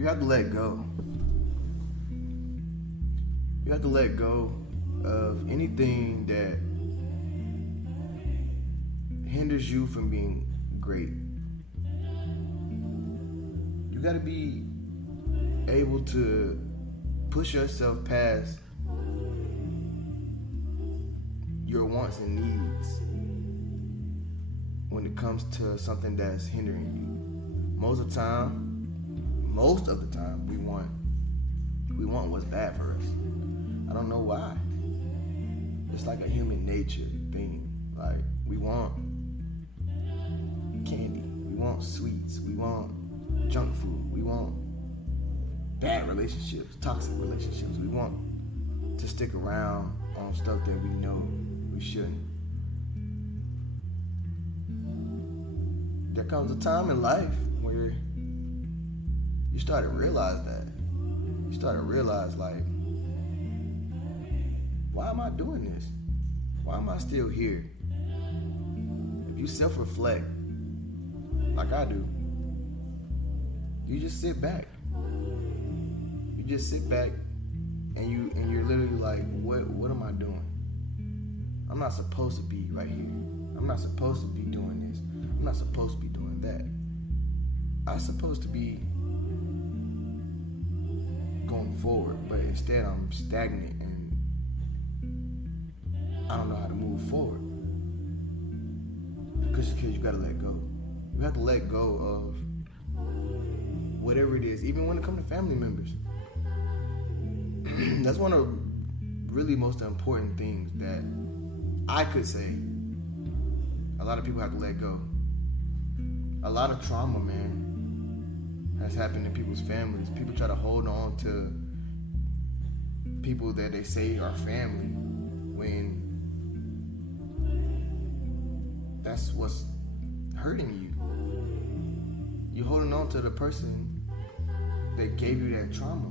You have to let go. You have to let go of anything that hinders you from being great. You got to be able to push yourself past your wants and needs when it comes to something that's hindering you. Most of the time, we want what's bad for us. I don't know why. It's like a human nature thing. Like, we want candy, we want sweets, we want junk food, we want bad relationships, toxic relationships. We want to stick around on stuff that we know we shouldn't. There comes a time in life where you start to realize that. You start to realize, like, why am I doing this? Why am I still here? If you self-reflect, like I do, you just sit back. You just sit back and you're literally like, what am I doing? I'm not supposed to be right here. I'm not supposed to be doing this. I'm not supposed to be doing that. I'm supposed to be going forward, but instead I'm stagnant and I don't know how to move forward. Because you gotta let go. You have to let go of whatever it is, even when it comes to family members. That's one of the really most important things that I could say a lot of people have to let go. A lot of trauma, man, has happened in people's families. People try to hold on to people that they say are family when that's what's hurting you. You're holding on to the person that gave you that trauma,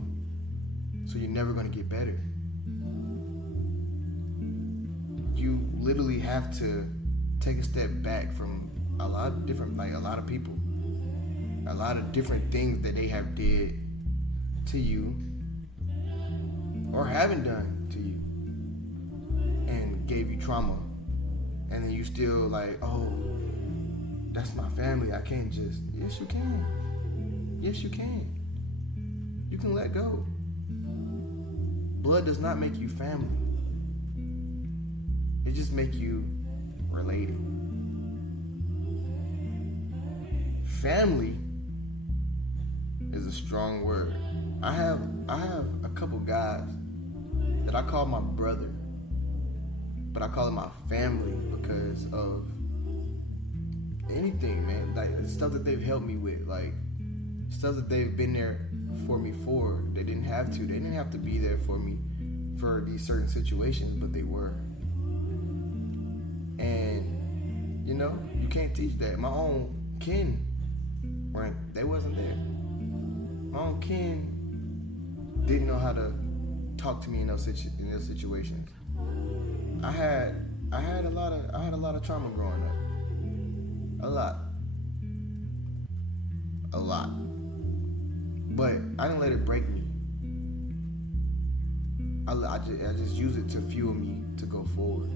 so you're never gonna get better. You literally have to take a step back from a lot of people, a lot of different things that they have did to you or haven't done to you and gave you trauma, and then you still like, oh, that's my family, I can't just. Yes, you can. Yes, you can. You can let go. Blood does not make you family. It just makes you related. Family is a strong word. I have a couple guys that I call my brother, but I call them my family because of anything, man. Like, stuff that they've helped me with, like stuff that they've been there for me for. They didn't have to. They didn't have to be there for me for these certain situations, but they were. And you know, you can't teach that. My own kin, right? They wasn't there. My own kin didn't know how to talk to me in those situations. I had a lot of trauma growing up. A lot. But I didn't let it break me. I just use it to fuel me to go forward.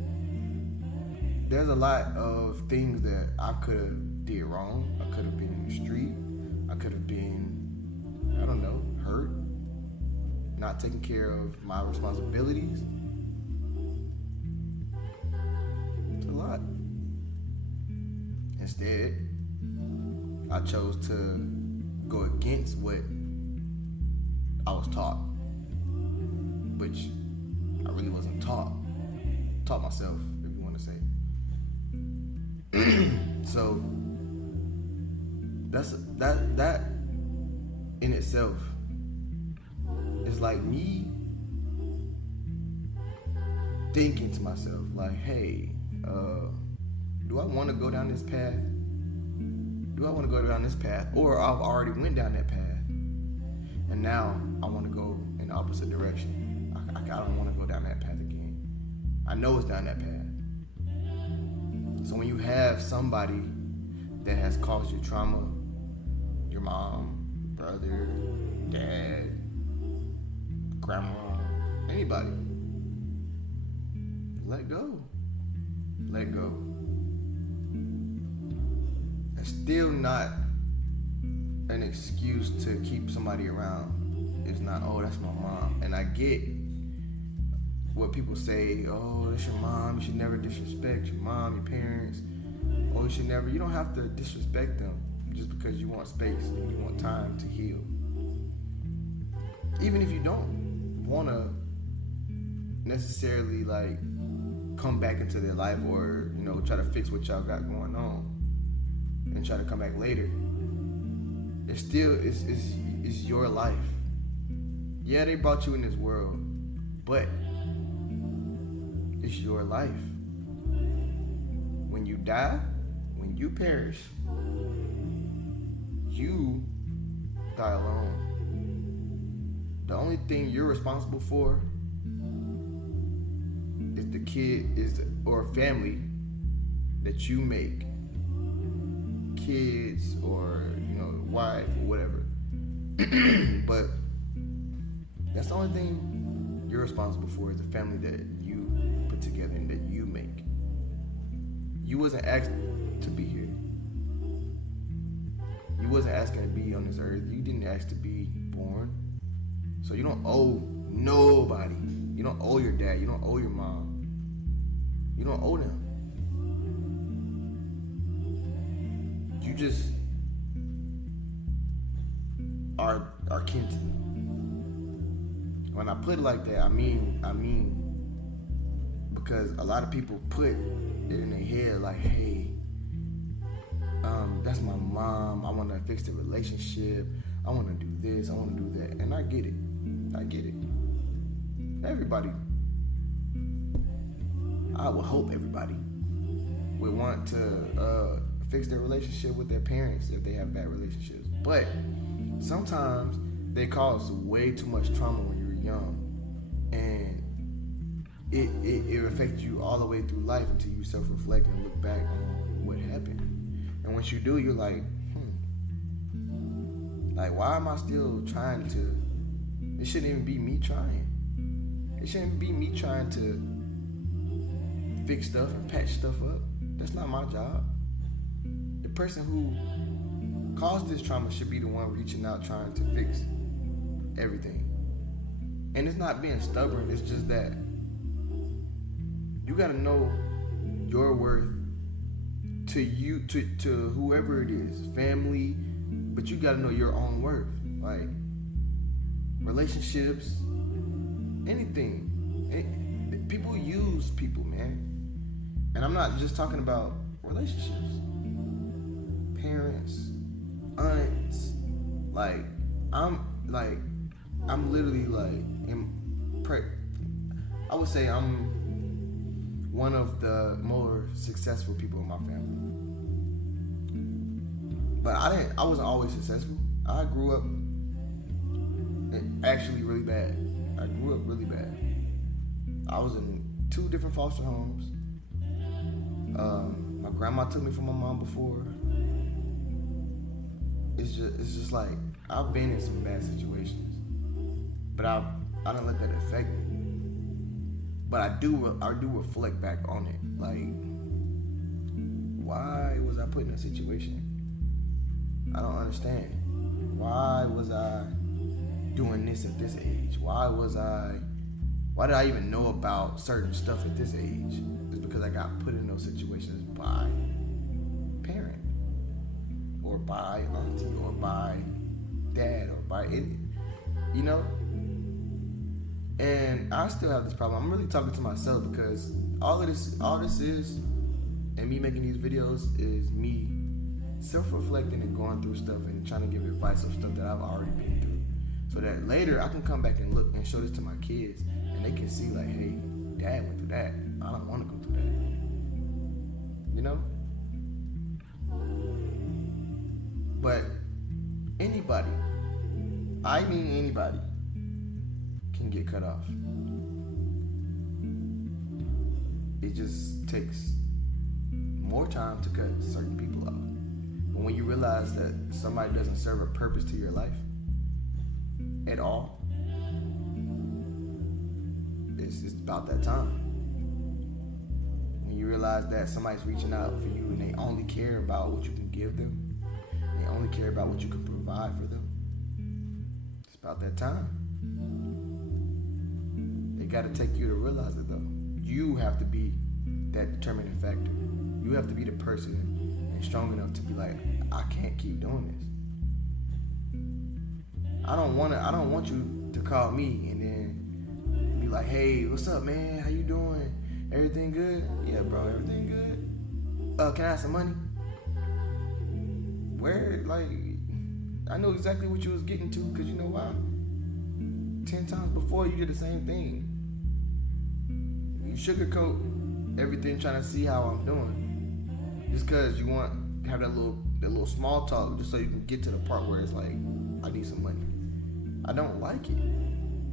There's a lot of things that I could have did wrong. I could have been in the street. I could have been, I don't know, hurt, not taking care of my responsibilities. It's a lot. Instead, I chose to go against what I was taught, which I really wasn't taught. Taught myself, if you want to say. So that in itself is like me thinking to myself, like, hey, do I want to go down this path? Do I want to go down this path? Or I've already went down that path, and now I want to go in the opposite direction. I don't want to go down that path again. I know it's down that path. So when you have somebody that has caused you trauma, your mom, brother, dad, grandma, anybody. Let go. Let go. It's still not an excuse to keep somebody around. It's not, oh, that's my mom. And I get what people say, oh, that's your mom. You should never disrespect your mom, your parents. Oh, you don't have to disrespect them just because you want space and you want time to heal. Even if you don't want to necessarily like come back into their life or, try to fix what y'all got going on and try to come back later. It's still, it's your life. Yeah, they brought you in this world, but it's your life. When you die, when you perish, you die alone. The only thing you're responsible for is the kid or family that you make. Kids or, wife or whatever. But that's the only thing you're responsible for is the family that you put together and that you make. You wasn't asked to be here. You wasn't asking to be on this earth. You didn't ask to be born. So you don't owe nobody. You don't owe your dad. You don't owe your mom. You don't owe them. You just are kin to them. When I put it like that, I mean because a lot of people put it in their head like, hey, that's my mom. I want to fix the relationship. I want to do this. I want to do that. And I get it. Everybody, I would hope everybody would want to fix their relationship with their parents if they have bad relationships. But sometimes they cause way too much trauma when you're young, and it affects you all the way through life until you self-reflect and look back on what happened. And once you do, you're like, like, why am I still trying to? It shouldn't even be me trying. It shouldn't be me trying to fix stuff and patch stuff up. That's not my job. The person who caused this trauma should be the one reaching out trying to fix everything. And it's not being stubborn, it's just that you gotta know your worth to you, to whoever it is, family, but you gotta know your own worth. Like relationships, anything. People use people, man. And I'm not just talking about relationships. Parents, aunts, I'm literally I would say I'm one of the more successful people in my family. But I wasn't always successful. I grew up actually really bad. I grew up really bad. I was in 2 different foster homes. My grandma took me from my mom before. It's just like I've been in some bad situations, but I don't let that affect me. But I do reflect back on it. Like, why was I put in a situation? I don't understand. Why was I doing this at this age? Why did I even know about certain stuff at this age? It's because I got put in those situations by parent, or by auntie, or by dad, or by any, And I still have this problem. I'm really talking to myself because all this is, and me making these videos is me self-reflecting and going through stuff and trying to give advice of stuff that I've already been through, so that later I can come back and look and show this to my kids, and they can see like, hey, dad went through that. I don't want to go through that. But anybody, I mean anybody, can get cut off. It just takes more time to cut certain people off. But when you realize that somebody doesn't serve a purpose to your life, at all, it's about that time. When you realize that somebody's reaching out for you and they only care about what you can give them, they only care about what you can provide for them, it's about that time. They got to take you to realize it though. You have to be that determining factor. You have to be the person and strong enough to be like, I can't keep doing this. I don't want you to call me and then be like, hey, what's up, man? How you doing? Everything good? Yeah, bro, everything good. Can I have some money? Where, like, I know exactly what you was getting to, because you know why? 10 times before you did the same thing. You sugarcoat everything trying to see how I'm doing. Just because you want to have that little small talk just so you can get to the part where it's like, I need some money. I don't like it.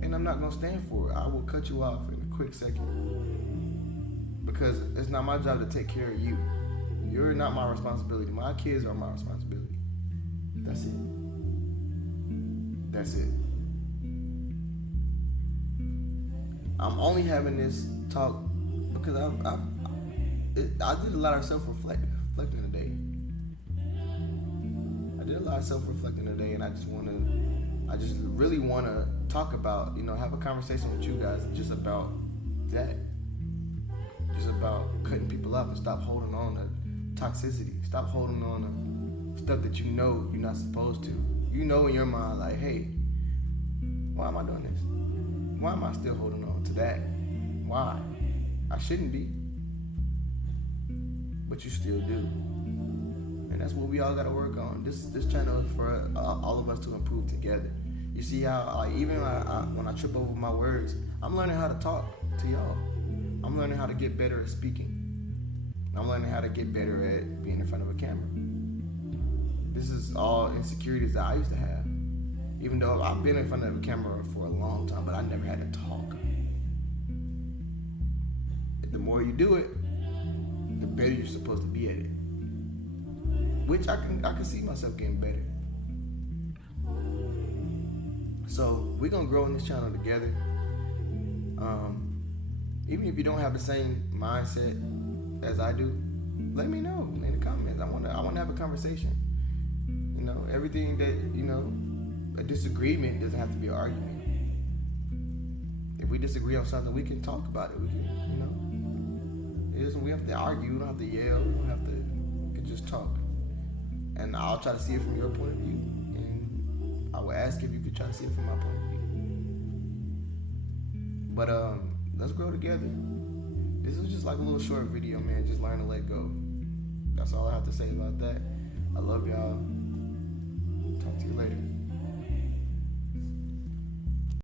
And I'm not going to stand for it. I will cut you off in a quick second. Because it's not my job to take care of you. You're not my responsibility. My kids are my responsibility. That's it. That's it. I'm only having this talk because I did a lot of self-reflecting today. I did a lot of self-reflecting today, and I just really want to talk about, have a conversation with you guys just about that. Just about cutting people off and stop holding on to toxicity. Stop holding on to stuff that you know you're not supposed to. You know in your mind, like, hey, why am I doing this? Why am I still holding on to that? Why? I shouldn't be. But you still do. And that's what we all got to work on. This channel is for all of us to improve together. You see how, even when I trip over my words, I'm learning how to talk to y'all. I'm learning how to get better at speaking. I'm learning how to get better at being in front of a camera. This is all insecurities that I used to have. Even though I've been in front of a camera for a long time, but I never had to talk. The more you do it, the better you're supposed to be at it. Which I can see myself getting better. So we're gonna grow in this channel together. Even if you don't have the same mindset as I do, let me know in the comments. I wanna have a conversation. Everything that, a disagreement doesn't have to be an argument. If we disagree on something, we can talk about it. We can, we have to argue, we don't have to yell, we can just talk. And I'll try to see it from your point of view. And I will ask if you could try to see it from my point of view. But let's grow together. This is just like a little short video, man. Just learn to let go. That's all I have to say about that. I love y'all.